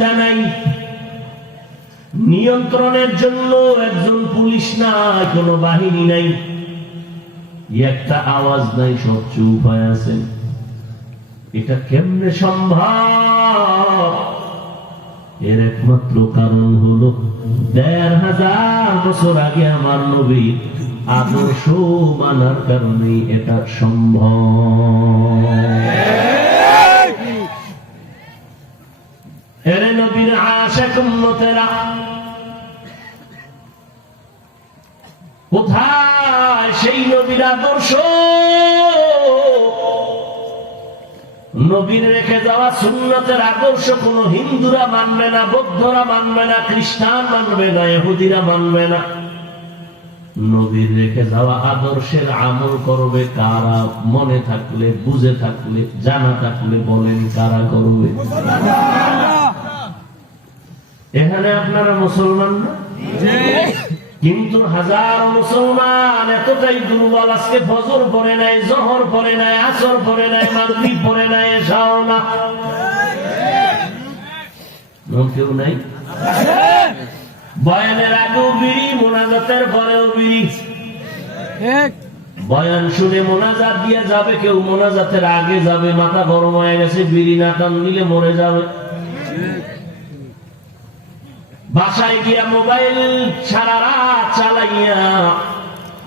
চিন্তা নাই নিয়ন্ত্রণের জন্য একজন পুলিশ নাই, কোনো বাহিনী নাই। একটা আওয়াজ নাই, সব চুপ হয়ে আছে। এটা কেমনে সম্ভব? এর একমাত্র কারণ হলো, দেড় হাজার বছর আগে আমার নবী আদর্শ মানার কারণে এটা সম্ভব। সেই নবীর আদর্শ? নবীর রেখে যাওয়া সুন্নতের আদর্শ কোন হিন্দুরা মানবে না, বৌদ্ধরা মানবে না, খ্রিস্টান মানবে না এহুদিরা মানবে না। নবীর রেখে যাওয়া আদর্শের আমল করবে কারা, মনে থাকলে, বুঝে থাকলে, জানা থাকলে বলেন কারা করবে? এখানে আপনারা মুসলমান না? কিন্তু হাজার মুসলমান এতটাই দুর্বল, আজকে ফজর পরে নাই, জহর পরে নাই, আসর পরে নাই, মাগরিব পরে নাই, এসাও না। মাথা গরম হয়ে গেছে, বিড়ি না টান দিলে মরে যাবে। বাসায় গিয়া মোবাইল সারা রাত চালাইয়া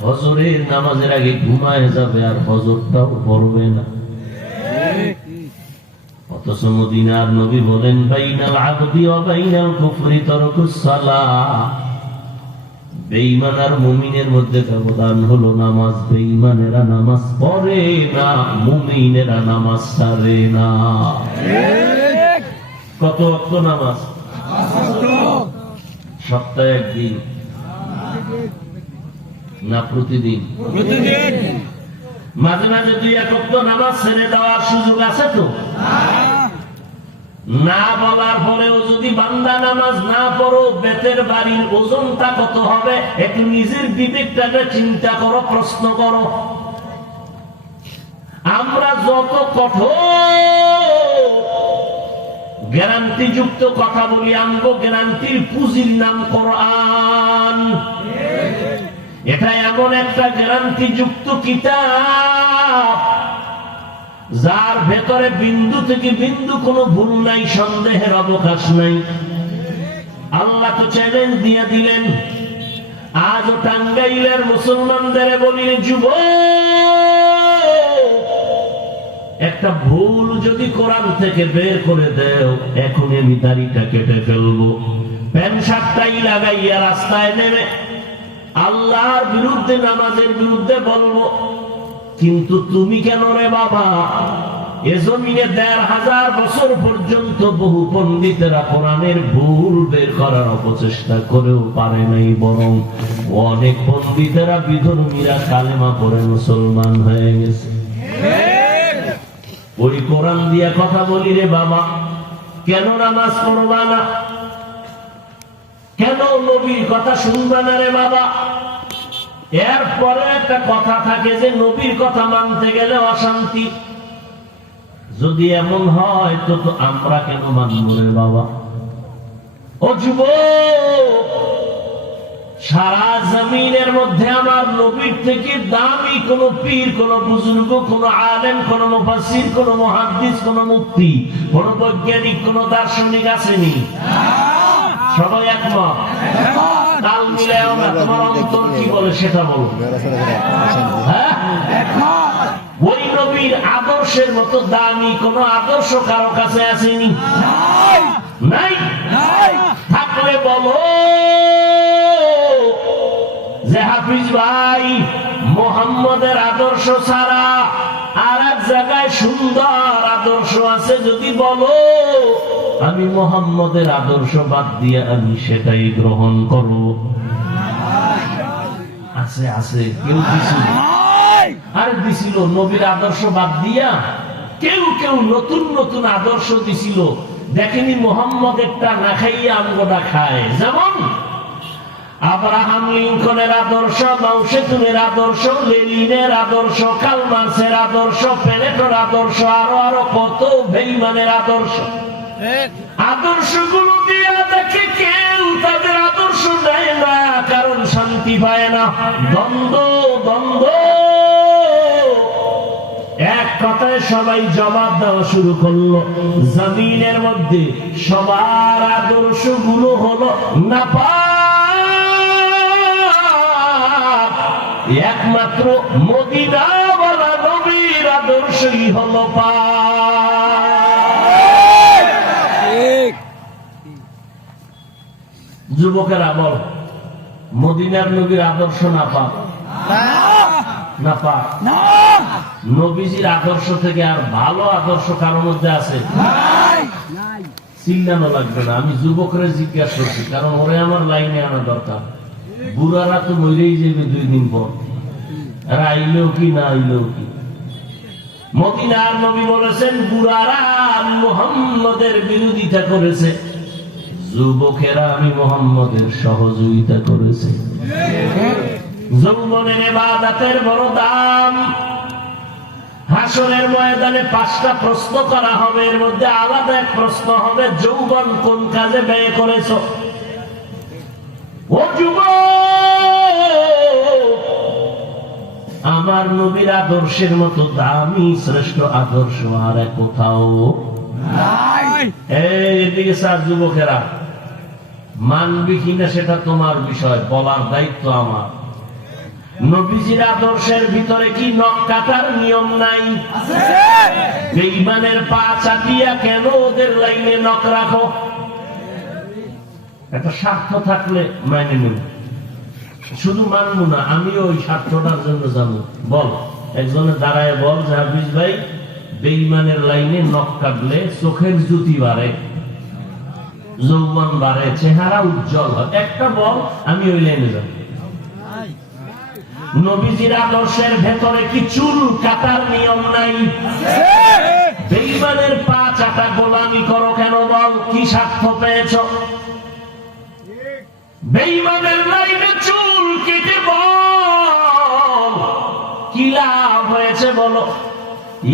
হজরের নামাজের আগে ঘুমায় যাবে আর হজরটাও পড়বে না। মধ্যে হলো নামাজ নামাজ পড়ে না, মুমিনেরা নামাজ না। কত অক্ত নামাজ? সপ্তাহে একদিন। না প্রতিদিন। মাঝে মাঝে দুই এক নামাজ ছেড়ে দেওয়ার সুযোগ আছে তো? না বলার পরেও যদি বান্দা নামাজ না পড়ো বেতের বাড়ির ওজনটা কত হবে? একটু নিজের বিবেকটাকে চিন্তা করো প্রশ্ন করো। আমরা যত কঠোর গ্যারান্টি যুক্ত কথা বলি আমগো গ্যারান্টির পুঁজির নাম কোরআন। এটা এমন একটা গ্যারান্টি যুক্ত কিতাব, যার ভেতরে বিন্দু থেকে বিন্দু কোনো ভুল নাই, সন্দেহের অবকাশ নাই। আল্লাহ তো চ্যালেঞ্জ দিয়ে দিলেন, আজও টাঙ্গাইলের মুসলমানদের বলি যুব একটা ভুল যদি কোরআন থেকে বের করে দেও এখন আমি দাড়িটা কেটে ফেলব। প্যান্ট শার্টটাই লাগাইয়া রাস্তায় নেমে আল্লাহর বিরুদ্ধে, নামাজের বিরুদ্ধে বলব, কিন্তু তুমি কেন রে বাবা? এ জমিনে দেড় হাজার বছর পর্যন্ত বহু পণ্ডিতেরা কোরআনের ভুল বের করার অপচেষ্টা করেও পারে নাই, বরং অনেক পণ্ডিতেরা বিধর্মীরা কালেমা পড়ে মুসলমান হয়ে গেছে। ওই কোরআন দিয়া কথা বলি রে বাবা। কেন নামাজ পড়বা না? কেন নবীর কথা শুনবা না রে বাবা? এরপরে একটা কথা থাকে যে, নবীর কথা মানতে গেলে অশান্তি। যদি এমন হয়, তো আমরা কেন মানব রে বাবা? ও যুব সারা জমিনের মধ্যে আমার নবীর থেকে দামি কোন পীর কোন বুজুর্গ কোন আলেম কোন মুফাসির কোন মহাদ্দিস কোন মুক্তি কোন বৈজ্ঞানিক কোন দার্শনিক আসেনি। সবাই একমত? তাল মিলায় না তোমার অন্তর কি বলে সেটা বলো। হ্যাঁ? ওই নবীর আদর্শের মতো দামি কোন আদর্শ কারও কাছে আসেনি। নাই। থাকলে বলো হাফিজ ভাই, মোহাম্মদের আদর্শ ছাড়া আর এক জায়গায় সুন্দর আদর্শ আছে যদি বলো, আমি মোহাম্মদের আদর্শ বাদ দিয়ে আমি সেটাই গ্রহণ করব। আছে আছে, কেউ কিছু আর দিছিল, নবীর আদর্শ বাদ দিয়া কেউ কেউ নতুন নতুন আদর্শ দিছিল। দেখেনি মোহাম্মদ একটা না খাইয়া আমগোটা খায়। যেমন আব্রাহাম লিঙ্কনের আদর্শ আদর্শ লেলিনের আদর্শ কালমার্সের আদর্শ আদর্শ আরও আরও কত বেইমানের আদর্শ। আদর্শগুলো দিয়া দেখে কেউ তাদের আদর্শ দেয় না কারণ শান্তি পায় না। দ্বন্দ্ব দ্বন্দ্ব। এক কথায় সবাই জবাব দেওয়া শুরু করল। জমিনের মধ্যে সবার আদর্শগুলো হলো না পায় একমাত্র মদিনা বলা নবীর আদর্শই হলো পা। যুবকেরা বল মদিনার নবীর আদর্শ না পা? না। পা। নবীজির আদর্শ থেকে আর ভালো আদর্শ কারোর মধ্যে আছে? চিল্লানো লাগবে না আমি যুবকরা জিজ্ঞাসা করছি কারণ ওরে আমার লাইনে আনা দরকার। বুড়ারা তো মরেই যাবে দুই দিন পর। কি না কি মদিনার নবী বলেছেন, বুড়ারা মোহাম্মদের বিরোধিতা করেছে। যুবকেরা আমি মোহাম্মদের সহযোগিতা করেছে। যৌবনের এবাদাতের বড় দাম। হাসরের ময়দানে পাঁচটা প্রশ্ন করা হবে, এর মধ্যে আলাদা এক প্রশ্ন হবে, যৌবন কোন কাজে ব্যয় করেছ? ও যুব আমার নবীর আদর্শের মতো দামি শ্রেষ্ঠ আদর্শ আর কোথাও এদিকে স্যার যুবকেরা মানবি কিনা সেটা তোমার বিষয় বলার দায়িত্ব আমার। নবীজির আদর্শের ভিতরে কি নখ কাটার নিয়ম নাই? বেইমানের পা চাপিয়া কেন ওদের লাইনে নখ রাখো? একটা স্বার্থ থাকলে মাইনে নেব। শুধু মানবো না, আমিও ওই স্বার্থটার জন্য যাব। বল, একজনে দাঁড়ায় বল যে হাফিজ ভাই বেইমানের লাইনে নখ কাটলে চোখের জ্যোতি বাড়ে, যৌবন বাড়ে, চেহারা উজ্জ্বল হয়। একটা বল, আমি ওই লাইনে যাব। নবীজির আদর্শের ভেতরে কি চুল কাটার নিয়ম নাই? বেইমানের পা চাটা গোলামি করো কেন বল, কি স্বার্থ পেয়েছ? বেইমানের লাইনে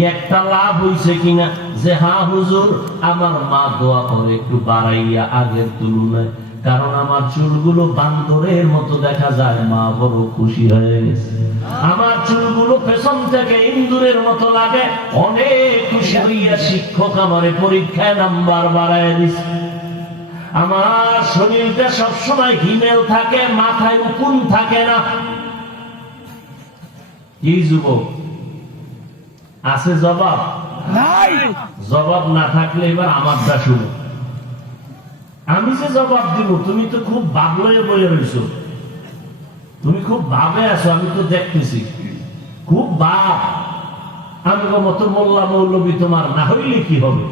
একটা লাভ হয়েছে কিনা? যে হ্যাঁ হুজুর, আমার মা দোয়া করে একটু বাড়াইয়া আগের তুলনায়। কারণ আমার চুলগুলো বান্দরের মতো দেখা যায়, মা বড় খুশি হয়ে গেছে। আমার চুলগুলো পেছন থেকে ইন্দুরের মতো লাগে, অনেক খুশি হইয়া শিক্ষক আমারে পরীক্ষায় নাম্বার বাড়ায় দিছে। আমার শরীরটা সবসময় হিমেল থাকে, মাথায় উকুন থাকে না। কি যুবক? আছে জবাব? জবাব না থাকলে এবার আমারটা শুনো আমি যে জবাব দিব তুমি তো খুব বাবলয়ে বলে রয়েছো তুমি খুব ভাবে আছো আমি তো দেখতেছি। খুব ভাব। আমি মতো মোল্লা মৌলবী তোমার না হইলে কি হবে?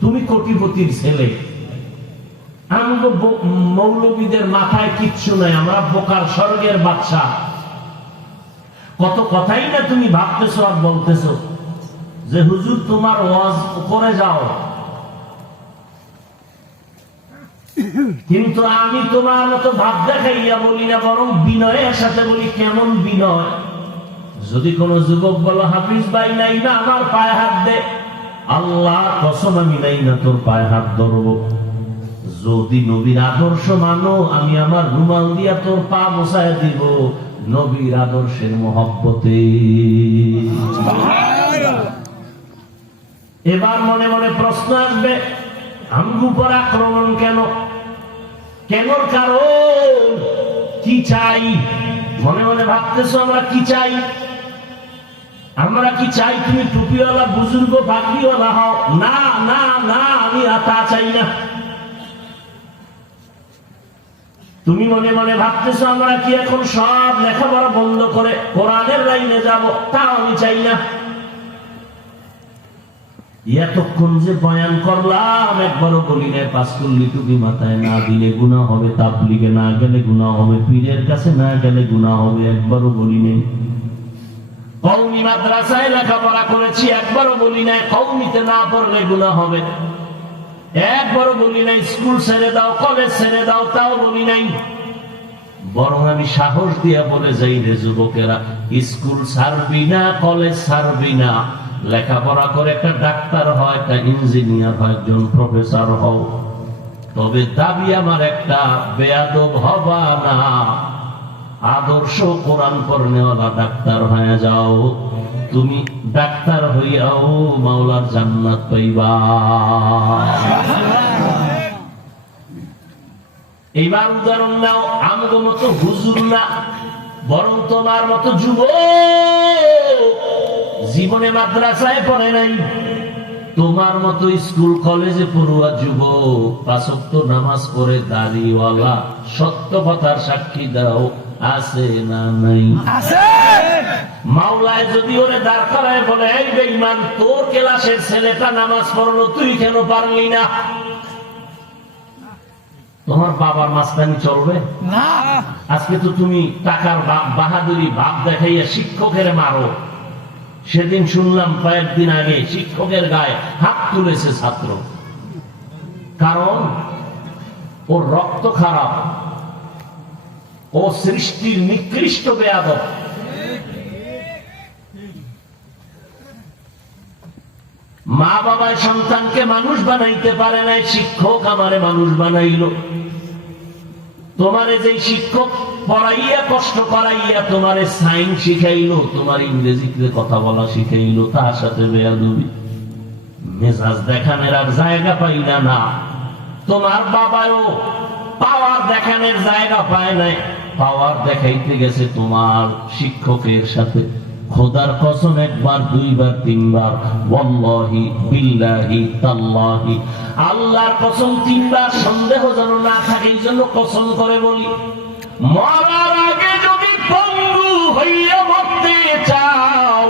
তুমি কোটিপতির ছেলে। আমি মৌলবীদের মাথায় কিচ্ছু নাই আমরা বোকার স্বর্গের বাদশা কত কথাই না তুমি ভাবতেছো আর বলতেছো। যে হুজুর তোমার ওয়াজ করে যাও। কিন্তু আমি তোমার মতো ভাব দেখাইয়া বলি না, বরং বিনয়ের সাথে বলি কেমন বিনয়। যদি কোন যুবক বলো, হাফিজ ভাই, নাই না আমার পায়ে হাত দে। আল্লাহ কসম, আমি নাই না তোর পায়ে হাত ধরবো। যদি নবীর আদর্শ মানো, আমি আমার রুমাল দিয়া তোর পা বসায় দিব নবীর আদর্শের মহব্বতে। এবার মনে মনে প্রশ্ন আসবে, আমগু উপর আক্রমণ কেন? কেন কারণ? কি চাই? মনে মনে ভাবতেছো আমরা কি চাই? আমরা কি চাই তুমি টুপিওয়ালা, বুজুর্গ বাকরিওয়ালা হও? না না না, আমি তা চাই না। তুমি মনে মনে ভাবতেছো আমরা কি এখন সব লেখাপড়া বন্ধ করে কোরআনের লাইনে যাব? তা আমি চাই না। এতক্ষণ যে বয়ান করলাম, একবারও বলি না পাস করলি মাথায় না দিলে গুণা হবে, তাবলিগে না গেলে গুণা হবে, পীরের কাছে না গেলে গুণা হবে, একবারও বলি নেই। কৌমি মাদ্রাসায় লেখাপড়া করেছি, একবারও বলি নাই কৌমিতে না পড়লে গুণা হবে। একবারও বলি নাই, স্কুল ছেড়ে দাও, কলেজ ছেড়ে দাও, তাও বলি নাই। বরং আমি সাহস দিয়া বলে যাই রে যুবকেরা, স্কুল ছাড়বি না, কলেজ ছাড়বি না। লেখাপড়া করে একটা ডাক্তার হয়, একটা ইঞ্জিনিয়ার হয়, একজন প্রফেসর হও। তবে দাবি আমার একটা, বেয়াদব হবা না। আদর্শ কোরআন পড়নেওয়ালা ডাক্তার হয়ে যাও। তুমি ডাক্তার হইয়াও মাওলার জান্নাত পাইবা। এইবার উদাহরণ নাও, আমগো মতো হুজুর না, বরং তোমার মতো যুব জীবনে মাদ্রাসায় পড়ে নাই। তোমার মতো স্কুল কলেজে পড়ুয়া যুব পাঁচক্ত নামাজ পড়ে দাড়িওয়ালা সত্য কথার সাক্ষী দাও আছে না নাই? মাওলায় যদি ওরে দাঁড় করায় বলে এই বেঈমান তোর ক্লাসের ছেলেটা নামাজ পড়ল তুই কেন পারলি না? তোমার বাবার মাস্তানি চলবে? না। আজকে তো তুমি টাকার বাহাদুরি ভাব দেখাইয়া শিক্ষকের মারো। সেদিন শুনলাম কয়েকদিন আগে শিক্ষকের গায়ে হাত তুলেছে ছাত্র। কারণ ওর রক্ত খারাপ। ও সৃষ্টির নিকৃষ্ট বেয়াদব। মা বাবায় সন্তানকে মানুষ বানাইতে পারে নাই, শিক্ষক আমারে মানুষ বানাইলো। তোমারে যে শিক্ষক পড়াইয়া, কষ্ট করাইয়া তোমারে সাইন শিখাইলো, তোমার ইংরেজিতে কথা বলা শিখাইলো, তার সাথে বেয়াদুবি। মেজাজ দেখানোর আর জায়গা পাইলা না। তোমার বাবাও পাওয়ার দেখানোর জায়গা পায় নাই। পাওয়ার দেখাইতে গেছে তোমার শিক্ষকের সাথে। খোদার কসম একবার, দুইবার, তিনবার। ওয়াল্লাহি, বিল্লাহি, তাল্লাহি। আল্লাহর কসম তিনবার, সন্দেহ যেন না থাকে, এই জন্য কসম করে বলি, মরার আগে যদি পঙ্গু হইয়া মরতে চাও,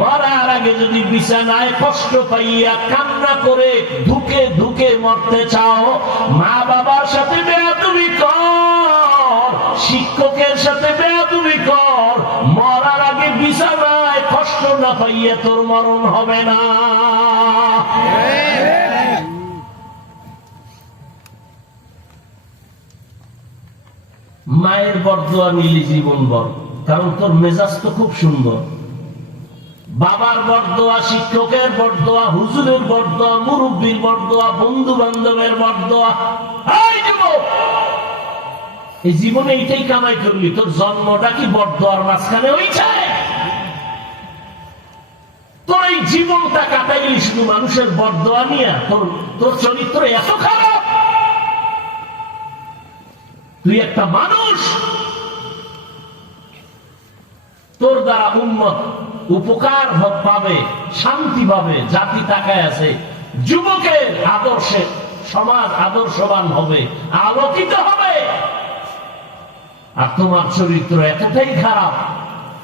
মরার আগে যদি বিছানায় কষ্ট পাইয়া কান্না করে ধুকে ধুকে মরতে চাও মা বাবার সাথে তুমি কর, শিক্ষকের সাথে পাইয়া তোর মরণ হবে না। মায়ের বরদোয়া নিলি জীবন বর কারণ তোর মেজাজ তো খুব সুন্দর। বাবার বরদোয়া, শিক্ষকের বরদোয়া, হুজুরের বরদোয়া, মুরব্বীর বরদোয়া বন্ধু বান্ধবের বরদোয়া। এই জীবনে এইটাই কামাই করলি, তোর জন্মটা কি বরদোয়ার মাঝখানে হয়েছে তোর এই জীবনটা কাটাইলি শুধু মানুষের বরদোয়া নিয়ে। তোর তোর চরিত্র এত খারাপ। তুই একটা মানুষ। তোর দ্বারা উন্মত উপকার পাবে, শান্তি পাবে, জাতি তাকায় আছে। যুবকের আদর্শে সমাজ আদর্শবান হবে, আলোকিত হবে। আর তোমার চরিত্র এতটাই খারাপ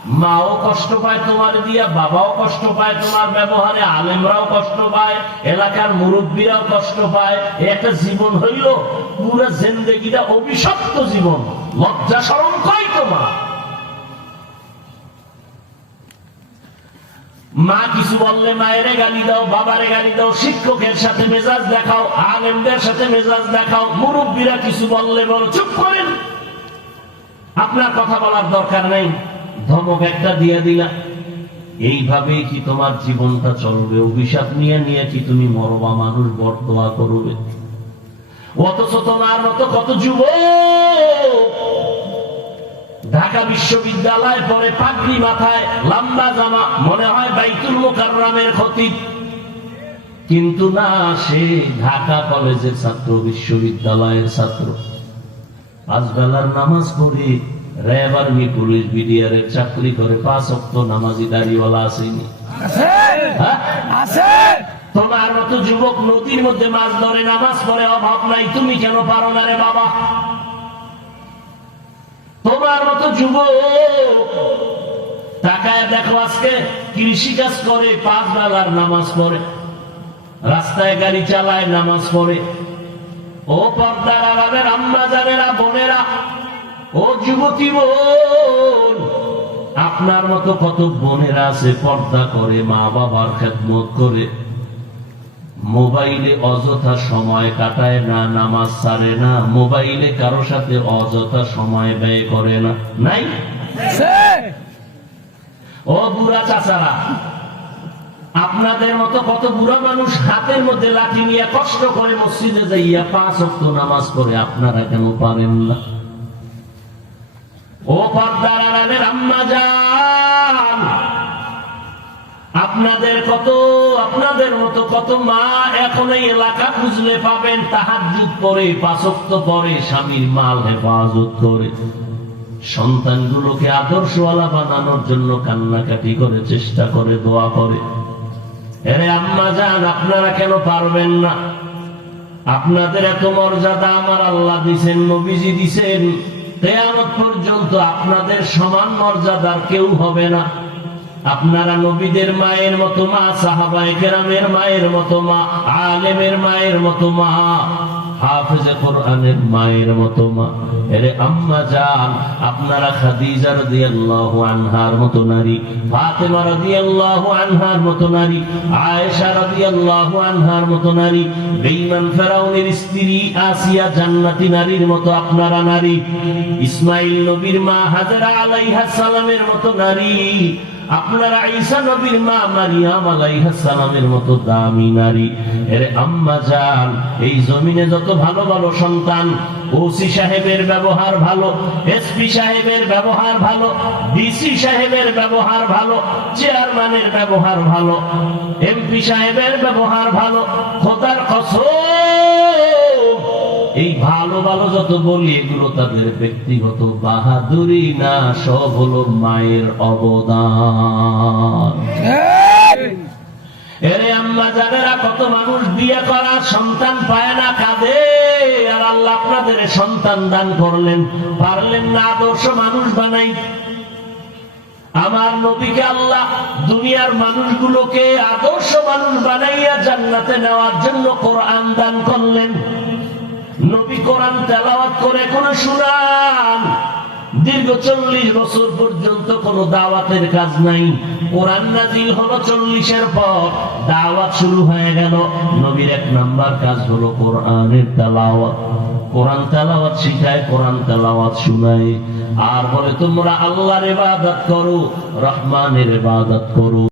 মাও কষ্ট পায় তোমার দিয়া, বাবাও কষ্ট পায় তোমার ব্যবহারে, আলেমরাও কষ্ট পায়, এলাকার মুরব্বীরাও কষ্ট পায়। একটা জীবন হইল, পুরো জিন্দগিটা অভিশপ্ত জীবন লজ্জা স্মরণ কই তোমার? মা কিছু বললে, মায়েরে গালি দাও, বাবারে গালি দাও, শিক্ষকের সাথে মেজাজ দেখাও, আলেমদের সাথে মেজাজ দেখাও। মুরব্বীরা কিছু বললে, বলো, চুপ করেন। আপনার কথা বলার দরকার নেই। ধমক একটা দিয়ে দিলা। এইভাবেই কি তোমার জীবনটা চলবে? অভিশাপ নিয়ে নিয়ে কি তুমি মরবা মানুষ বর্তমান করবে। অথচ তোমার মতো কত যুব ঢাকা বিশ্ববিদ্যালয় পরে পাগড়ি মাথায় লম্বা জামা, মনে হয় বাইতুল মোকাররামের ক্ষতি কিন্তু না, সে ঢাকা কলেজের ছাত্র, বিশ্ববিদ্যালয়ের ছাত্র। পাঁচ বেলার নামাজ পড়ে র্যাব আর্মি পুলিশ বিডিআরের চাকরি করে পাঁচ অক্ত নামাজি দাড়িওয়ালা আসেনি। হ্যাঁ? তোমার মতো যুবক নদীর মধ্যে মাছ ধরে নামাজ পড়ে অভাব নাই তুমি কেন পারো না রে বাবা? তোমার মতো যুবক। তাকায় দেখো আজকে কৃষি কাজ করে পাঁচ বেলার নামাজ পড়ে। রাস্তায় গাড়ি চালায় নামাজ পড়ে। ও পর্দার আলাদের আম্মা জানেরা বোনেরা ও যুবতী বোন, আপনার মতো কত বোনেরা আছে পর্দা করে, মা বাবার খেদমত করে। মোবাইলে অযথা সময় কাটায় না, নামাজ ছাড়ে না, মোবাইলে কারও সাথে অযথা সময় ব্যয় করে না। নাই? ও বুড়া চাচারা, আপনাদের মতো কত বুড়া মানুষ হাতের মধ্যে লাঠি নিয়ে কষ্ট করে মসজিদে যাইয়া পাঁচ অক্ত নামাজ পড়ে, আপনারা কেন পারেন না? ও পর্দার আড়ালের আম্মা যান আপনাদের কত, আপনাদের মতো কত মা এখন এই এলাকা খুঁজলে পাবেন তাহার যুগ পরে পাশক্ত পরে, স্বামীর মাল হেফাজত করে। সন্তানগুলোকে আদর্শওয়ালা বানানোর জন্য কান্নাকাটি করে, চেষ্টা করে, দোয়া করে। এরে আম্মা যান আপনারা কেন পারবেন না? আপনাদের এত মর্যাদা আমার আল্লাহ দিছেন, নবীজি দিছেন। তেয়ামত পর্যন্ত আপনাদের সমান মর্যাদার কেউ হবে না। আপনারা নবীদের মায়ের মতো মা, সাহাবায় কেরামের মায়ের মতো মা, আলেমের মায়ের মতো মা। হাফেজে কোরআনের মায়ের মতো মা। এরে আম্মা জান, আপনারা খাদিজা রাদিয়াল্লাহু আনহার মতো নারী, ফাতেমা রাদিয়াল্লাহু আনহার মতো নারী, আয়েশা রাদিয়াল্লাহু আনহার মতো নারী বেঈমান ফেরাউনের স্ত্রী, আসিয়া জান্নাতি নারীর মতো আপনারা নারী, ইসমাইল নবীর মা হাজরা আলাইহাস সালামের মতো নারী আপনারা ঈসা নবীর মা মারিয়াম সালামের মতো দামি নারী। আম্মা জান, এই জমিনে যত ভালো ভালো সন্তান, ওসি সাহেবের ব্যবহার ভালো এসপি সাহেবের ব্যবহার ভালো, ডিসি সাহেবের ব্যবহার ভালো, চেয়ারম্যানের ব্যবহার ভালো এমপি সাহেবের ব্যবহার ভালো, খোদার কসম এই ভালো ভালো যত বলি, এগুলো তাদের ব্যক্তিগত বাহাদুরি না, সব হলো মায়ের অবদান। এরে কত মানুষ বিয়ে করা সন্তান পায় না, কাঁদে। আর আল্লাহ আপনাদের সন্তান দান করলেন। পারলেন না আদর্শ মানুষ বানাই। আমার নবীকে আল্লাহ দুনিয়ার মানুষগুলোকে আদর্শ মানুষ বানাইয়া জান্নাতে নেওয়ার জন্য কোরআন দান করলেন। নবী কোরআন তেলাওয়াত করে কোন শুনান দীর্ঘ চল্লিশ বছর পর্যন্ত কোন দাওয়াতের কাজ নাই। কোরআন নাজিল হলো চল্লিশের পর। দাওয়াত শুরু হয়ে গেল। নবীর এক নাম্বার কাজ হলো কোরআনের তেলাওয়াত। কোরআন তেলাওয়াত শিখায়, কোরআন তেলাওয়াত শুনায়। আর বলে, তোমরা আল্লাহর ইবাদত করো, রহমানের ইবাদত করো।